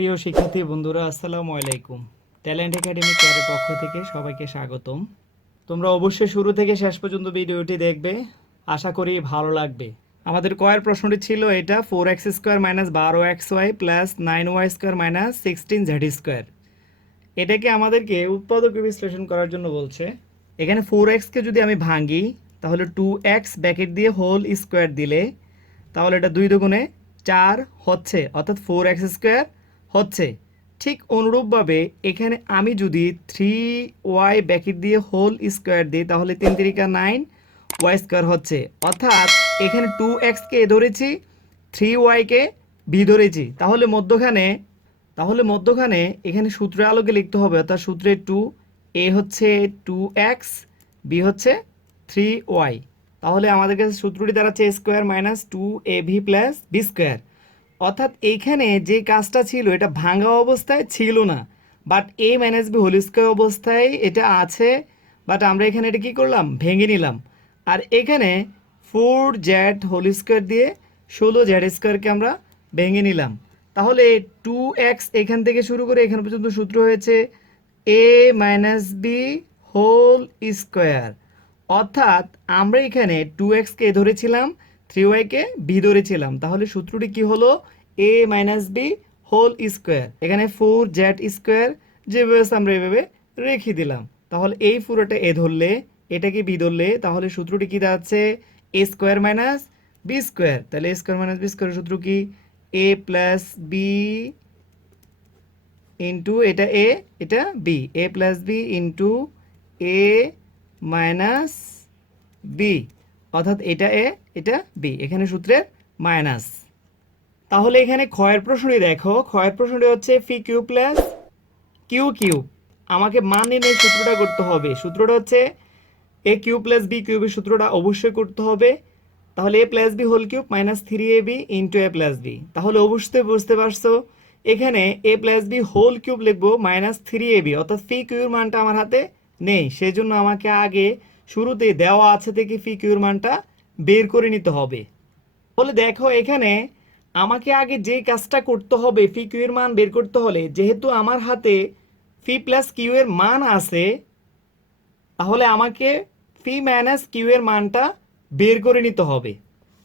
প্রিয় শিক্ষার্থী বন্ধুরা, আসসালামু আলাইকুম। ট্যালেন্ট একাডেমি কেয়ারের পক্ষ থেকে সবাইকে স্বাগতম। তোমরা অবশ্যই শুরু থেকে শেষ পর্যন্ত ভিডিওটি দেখবে, আশা করি ভালো লাগবে। আমাদের কয়ের প্রশ্নটি ছিল এটা, 4x² minus 12xy plus 9y square minus 16z²। এটাকে আমাদেরকে উৎপাদক বিশ্লেষণ করার জন্য বলছে। এখানে 4xকে যদি আমি ভাঙি তাহলে 2x ব্র্যাকেট দিয়ে হোল স্কোয়ার দিলে তাহলে এটা 2 দুগুণে 4 হচ্ছে, অর্থাৎ 4x² হচ্ছে। ঠিক অনুরূপভাবে এখানে আমি যদি 3y ব্র্যাকেট দিয়ে হোল স্কোয়ার দিই তাহলে 3 3 9y² হচ্ছে, অর্থাৎ এখানে 2xকে এ ধরেছি, 3yকে বি ধরেছি। তাহলে মধ্যখানে এখানে সূত্রের আলোকে লিখতে হবে, অর্থাৎ সূত্রে 2, এ হচ্ছে 2x, বি হচ্ছে 3y। তাহলে আমাদের কাছে সূত্রটি দাঁড়াচ্ছে a square minus 2ab plus b square. অর্থাৎ এইখানে যে কাজটা ছিল এটা ভাঙা অবস্থায় ছিল না, but a minus B whole square অবস্থায় এটা আছে, বাট আমরা এখানে এটা কী করলাম, ভেঙে নিলাম। আর এখানে 4z হোল স্কোয়ার দিয়ে 16z² আমরা ভেঙে নিলাম। তাহলে 2x এখান থেকে শুরু করে এখান পর্যন্ত সূত্র হয়েছে a minus B whole square. অর্থাৎ আমরা এখানে 2xকে ধরেছিলাম, 3yকে বি ধরেছিলাম। তাহলে সূত্রটি কি হলো, a minus B whole square. এখানে 4z² যেভাবে আছে আমরা এভাবে রেখে দিলাম। তাহলে এই পুরোটা এ ধরলে, এটাকে বি ধরলে, তাহলে সূত্রটি কি দাঁড়াচ্ছে, a square minus B square. তাহলে a স্কোয়ার মাইনাস বি স্কোয়ারের সূত্র কি, a প্লাস বি ইন্টু এটা এ, এটা B, A plus B into A minus B, অর্থাৎ এটা এ, এটা বি, এখানে সূত্রের মাইনাস। তাহলে এখানে ক্ষয়ের প্রশ্নটি দেখো, ক্ষয়ের প্রশ্নটি হচ্ছে p q plus q cube. আমাকে মান নির্ণয়ের সূত্রটা করতে হবে। সূত্রটা হচ্ছে এ কিউ প্লাস বি কিউবের সূত্রটা অবশ্যই করতে হবে। তাহলে A plus B whole cube minus 3ab into A plus B. তাহলে অবশ্যই বুঝতে পারছো এখানে A plus B whole cube লিখবো মাইনাস 3ab, অর্থাৎ ফি কিউর মানটা আমার হাতে নেই, সেজন্য আমাকে আগে শুরুতে দেওয়া আছে থেকে ফি কিউর মানটা বের করে নিতে হবে। বলে দেখো এখানে আমাকে আগে যে কাজটা করতে হবে, ফি কিউ এর মান বের করতে হলে, যেহেতু আমার হাতে ফি প্লাস কিউ এর মান আছে, তাহলে আমাকে ফি মাইনাস কিউ এর মানটা বের করে নিতে হবে।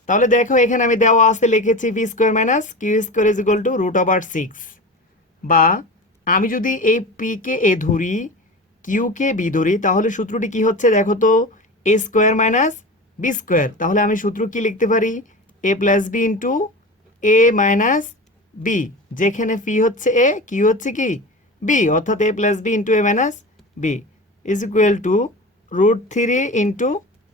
তাহলে দেখো এখানে আমি দেওয়া আছে লিখেছি p square minus q square is equal to √6। বা আমি যদি এই পিকে এ ধরি, কিউকে বি ধরি, তাহলে সূত্রটি কি হচ্ছে দেখো তো, A square minus B square. তাহলে আমি সূত্র কি লিখতে পারি, A plus B into A minus B, যেখানে পি হচ্ছে এ, কিউ হচ্ছে কি বি, অর্থাৎ A plus B into A minus B is equal to √3 into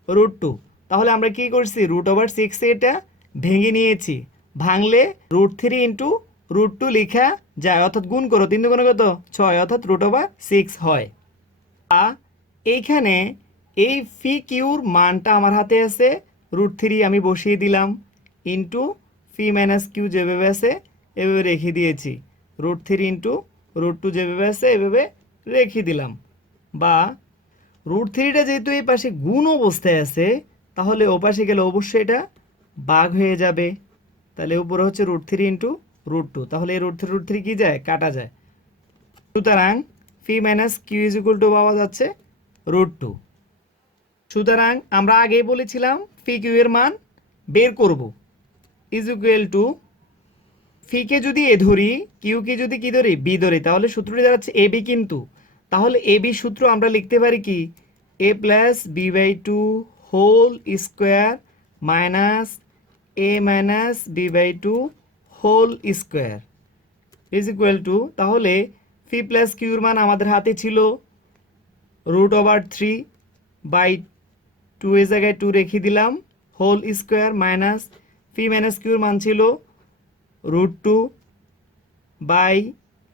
√2। তাহলে আমরা কি করছি, √6 এটা ভেঙে নিয়েছি। ভাঙলে √3 ইন্টু √2 লেখা যায়, অর্থাৎ গুণ করো, 3 দুগুণে কত 6, অর্থাৎ √6 হয়। এইখানে এই ফি কিউর মানটা আমার হাতে আছে, √3 আমি বসিয়ে দিলাম, ইন্টু ফি মাইনাস কিউ যেভাবে আছে এভাবে রেখে দিয়েছি, √3 ইন্টু √2 যেভাবে আছে এভাবে রেখে দিলাম। বা √3টা যেহেতু এই পাশে গুণ অবস্থায় আছে, তাহলে ও পাশে গেলে অবশ্যই এটা ভাগ হয়ে যাবে। তাহলে উপরে হচ্ছে √3 ইন্টু √2, তাহলে এই √3 কি যায়, কাটা যায়। সুতরাং P minus Q is equal to পাওয়া যাচ্ছে √2। সুতরাং আমরা আগেই বলেছিলাম ফি কিউ এর মান বের করব, ইজ ইকুয়াল টু ফিকে যদি এ ধরি, কিউকে যদি কি ধরি, বি ধরি, তাহলে সূত্রটি দাঁড়াচ্ছে এ বি। কিন্তু তাহলে এ বি সূত্র আমরা লিখতে পারি কি, A plus B by two whole square minus A minus B by two whole square is equal to, তাহলে ফি প্লাস কিউর মান আমাদের হাতে ছিল √3 বাই 2 এর জায়গায় 2 রেখে দিলাম, হোল স্কোয়ার মাইনাস ফি মাইনাস কিউর মান ছিল √2 বাই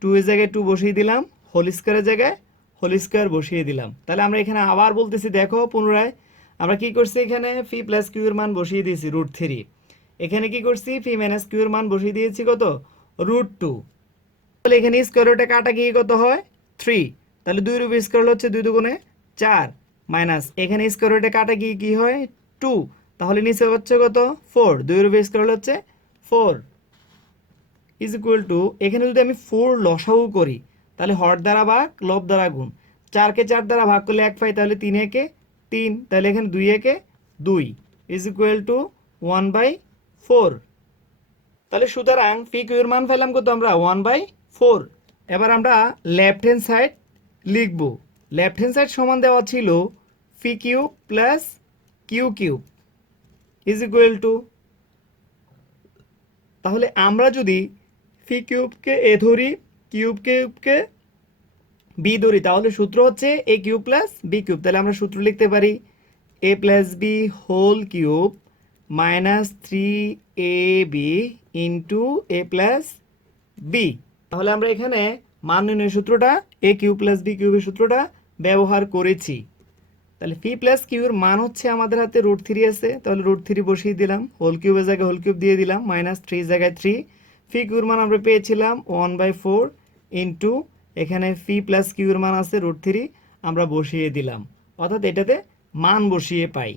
2 এর জায়গায় 2 বসিয়ে দিলাম, হোল স্কোয়ারের জায়গায় হোল স্কোয়ার বসিয়ে দিলাম। তাহলে আমরা এখানে আবার বলতেছি, দেখো পুনরায় আমরা কি করছি, এখানে ফি প্লাস কিউ এর মান বসিয়ে দিয়েছি √3, এখানে কি করছি, ফি মাইনাস কিউ এর মান বসিয়ে দিয়েছি কত, √2। তাহলে এখানে স্কোয়ার রুটে কাটা গিয়ে কত হয় 3, তাহলে 2 এর উপর স্কোয়ার হচ্ছে 2 দুগুণে 4 মাইনাস এখানে স্কোয়ার রুটে কাটা গিয়ে কি হয় 2, তাহলে নিচে হচ্ছে কত 4, 2 এর উপর স্কোয়ার হচ্ছে 4। ইজ ইকুয়াল টু, এখানে যদি আমি 4 লসাগু করি তাহলে হর দ্বারা ভাগ লব দ্বারা গুণ, 4কে 4 দ্বারা ভাগ করলে 1 পাই, তাহলে 3 একে 3, তাহলে এখানে 2 একে 2 ইজ ইকুয়াল টু 1/4। তাহলে সুতরাং পি কিউর মান পেলাম কত আমরা 1/4। এবার আমরা লেফট হ্যান্ড সাইড লিখব। লেফট হ্যান্ড সাইড সমান দেওয়া ছিল p cube plus q cube is equal to, তাহলে আমরা যদি পি কিউবকে এ ধরি, কিউবকে বি ধরি, তাহলে সূত্র হচ্ছে A cube plus B cube. তাহলে আমরা সূত্র লিখতে পারি A plus B whole cube minus 3ab into A plus B. তাহলে আমরা এখানে মান নির্ণয় সূত্রটা এ কিউব প্লাস বি কিউবের সূত্রটা ব্যবহার করেছি। তাহলে পি প্লাস কিউর মান হচ্ছে আমাদের হাতে √3 আছে, তাহলে √3 বসিয়ে দিলাম, হোল কিউবের জায়গায় হোল কিউব দিয়ে দিলাম, মাইনাস 3 জায়গায় 3। পি কিউর মান আমরা পেয়েছিলাম 1/4 ইন্টু এখানে পি প্লাস কিউর মান আছে √3, আমরা বসিয়ে দিলাম, অর্থাৎ এটাতে মান বসিয়ে পাই।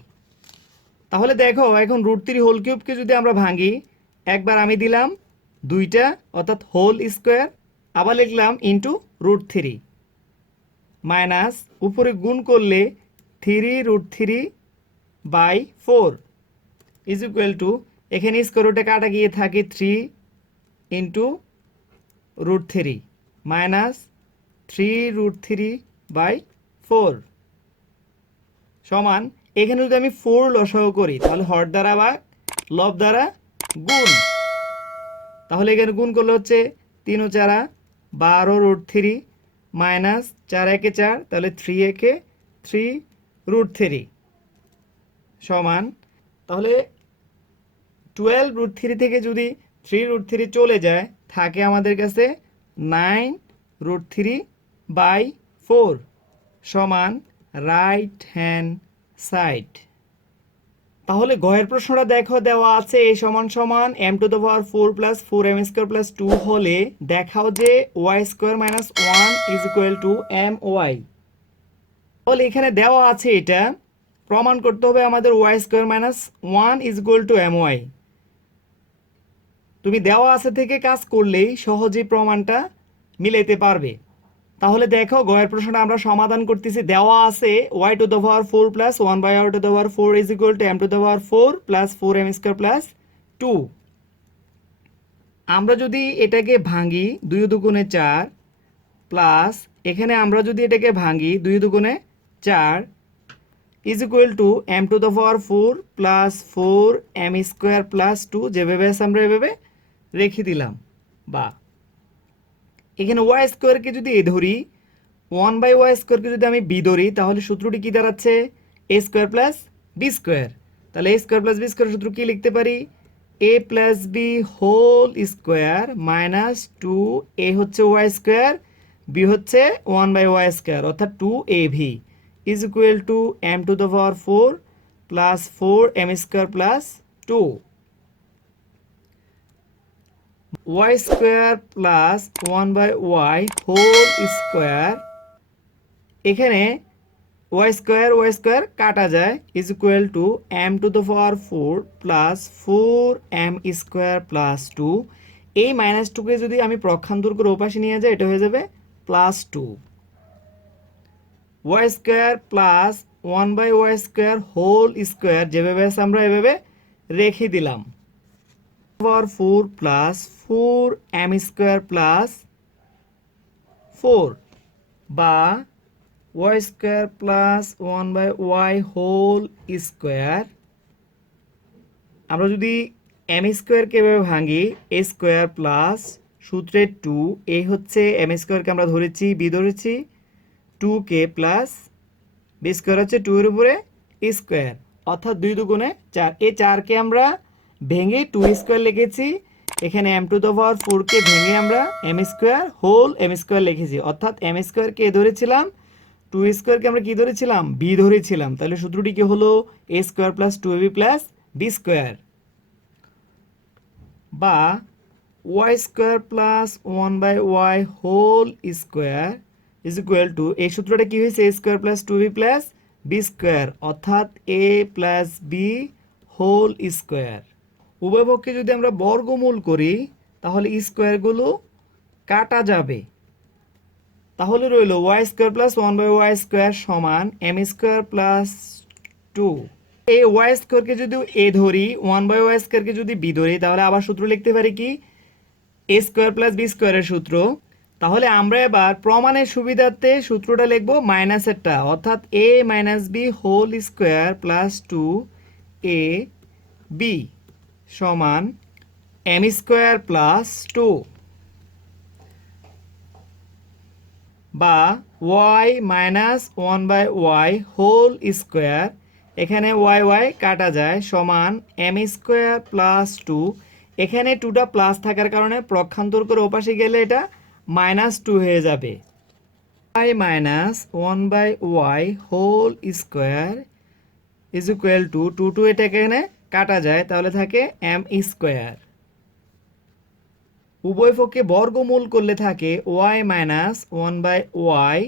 তাহলে দেখো এখন √3 হোল কিউবকে যদি আমরা ভাঙি, একবার আমি দিলাম 2টা অর্থাৎ হোল স্কোয়ার, আবার লিখলাম ইন্টু √3 মাইনাস উপরে গুণ করলে 3√3/4 ইজ ইকুয়াল টু, এখানে স্কোয়ারটা কাটা গিয়ে থাকে 3 ইন্টু √3 মাইনাস 3√3/4 সমান, এখানে যদি আমি 4 লসাগু করি তাহলে হর দ্বারা বা লব দ্বারা গুণ, তাহলে এখানে গুণ করলে হচ্ছে 3 ও 4 12 √3 মাইনাস 4 একে 4, তাহলে 3 একে 3√3 সমান, তাহলে 12√3 থেকে যদি 3√3 চলে যায় থাকে আমাদের কাছে 9√3/4 সমান রাইট হ্যান্ড সাইড। তাহলে গয়ের প্রশ্নটা দেখো দেওয়া আছে a সমান সমান m⁴ প্লাস 4m² প্লাস 2 হলে দেখাও যে y² minus 1 is equal two my। তাহলে এখানে দেওয়া আছে, এটা প্রমাণ করতে হবে আমাদের y² minus 1 is equal two my। তুমি দেওয়া আছে থেকে কাজ করলেই সহজেই প্রমাণটা মিলাইতে পারবে। তাহলে দেখো গয়ের প্রশ্নটা আমরা সমাধান করতেছি। দেওয়া আছে y⁴ plus 1/r⁴ is equal to m⁴ plus 4m² plus 2। আমরা যদি এটাকে ভাঙি 2 দুগুণে 4 প্লাস এখানে আমরা যদি এটাকে ভাঙি 2 দুগুণে 4 is equal to m⁴ plus 4m² plus 2, যেভাবে আছে আমরা এভাবে রেখে দিলাম। বা এখানে y² যদি এ ধরি, 1/y² যদি আমি বি ধরি, তাহলে সূত্রটি কি দাঁড়াচ্ছে a² প্লাস b²। তাহলে a² প্লাস b² সূত্র কি লিখতে পারি, a plus B whole square minus 2a হচ্ছে y² b হচ্ছে 1/y² অর্থাৎ 2ab is equal to m⁴ plus 4m² plus 2 y² plus 1/y whole square, এখানে y² কাটা যায় is equal to m⁴ plus 4m² plus 2। এই minus 2কে যদি আমি প্রক্ষান্তর করে ওপাশে নিয়ে যাই, এটা হয়ে যাবে plus 2। y² plus 1/y² whole square, যেভাবে আছে আমরা এভাবে রেখে দিলাম, 4 প্লাস 4m² প্লাস 4 বা y² plus 1/y whole square. আমরা যদি m² কে এভাবে ভাঙি, a² প্লাস সূত্রের 2, এই হচ্ছে m²কে আমরা ধরেছি b ধরেছি, 2k প্লাস b² হচ্ছে 2 এর উপরে স্কোয়ার অর্থাৎ 2 দুগুণে 4। এই 4কে আমরা ভেঙে 2² লিখেছি, এখানে m⁴কে ভেঙে আমরা m² হোল m² লিখেছি, অর্থাৎ m²কে এ ধরেছিলাম, 2² কে আমরা কি ধরেছিলাম b ধরেছিলাম। তাহলে সূত্রটি কি হলো a² plus 2ab plus b²। বা y² plus 1/y whole square is equal to, এই সূত্রটা কি হয়েছে a² plus 2b plus b² অর্থাৎ a plus b whole square. উভয় পক্ষে যদি আমরা বর্গমূল করি তাহলে স্কোয়ারগুলো কাটা যাবে। তাহলে রইল y square plus one by y square সমান এম স্কোয়ার প্লাস টু। এই ওয়াই স্কোয়ারকে যদি এ ধরি, ওয়ান বাই ওয়াই স্কোয়ারকে যদি বি ধরি, তাহলে আবার সূত্র লিখতে পারি কি, এ স্কোয়ার প্লাস বি স্কোয়ারের সূত্র। তাহলে আমরা এবার প্রমাণের সুবিধার্থে সূত্রটা লিখবো মাইনাসেরটা, অর্থাৎ A minus B whole square plus two A B সমান এম স্কোয়ার প্লাস টু, বা Y minus one by Y whole square, এখানে ওয়াই ওয়াই কাটা যায়, সমান এম স্কোয়ার প্লাস টু। এখানে টুটা প্লাস থাকার কারণে পক্ষান্তর করে ওপাশে গেলে এটা মাইনাস টু হয়ে যাবে। Y minus one by Y whole square is equal to two two, এটা এখানে কাটা যায়, তাহলে থাকে এম স্কোয়ার। উভয় পক্ষে বর্গমূল করলে থাকে y minus one by y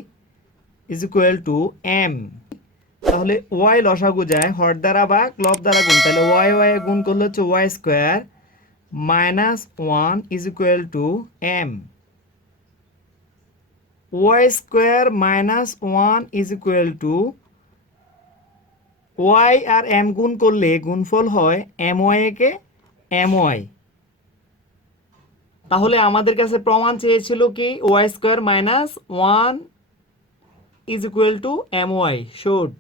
is equal to m. তাহলে ওয়াই লসাগু যায় হর দ্বারা বা ক্লব দ্বারা গুণ, তাহলে ওয়াই ওয়াই গুণ করলে হচ্ছে Y square minus one is equal to M. Y square minus one is equal to, Y আর এম গুণ করলে গুণফল হয় এম ওয়াই একে এম ওয়াই। তাহলে আমাদের কাছে প্রমাণ চেয়েছিল কি, Y square minus one is equal to M Y should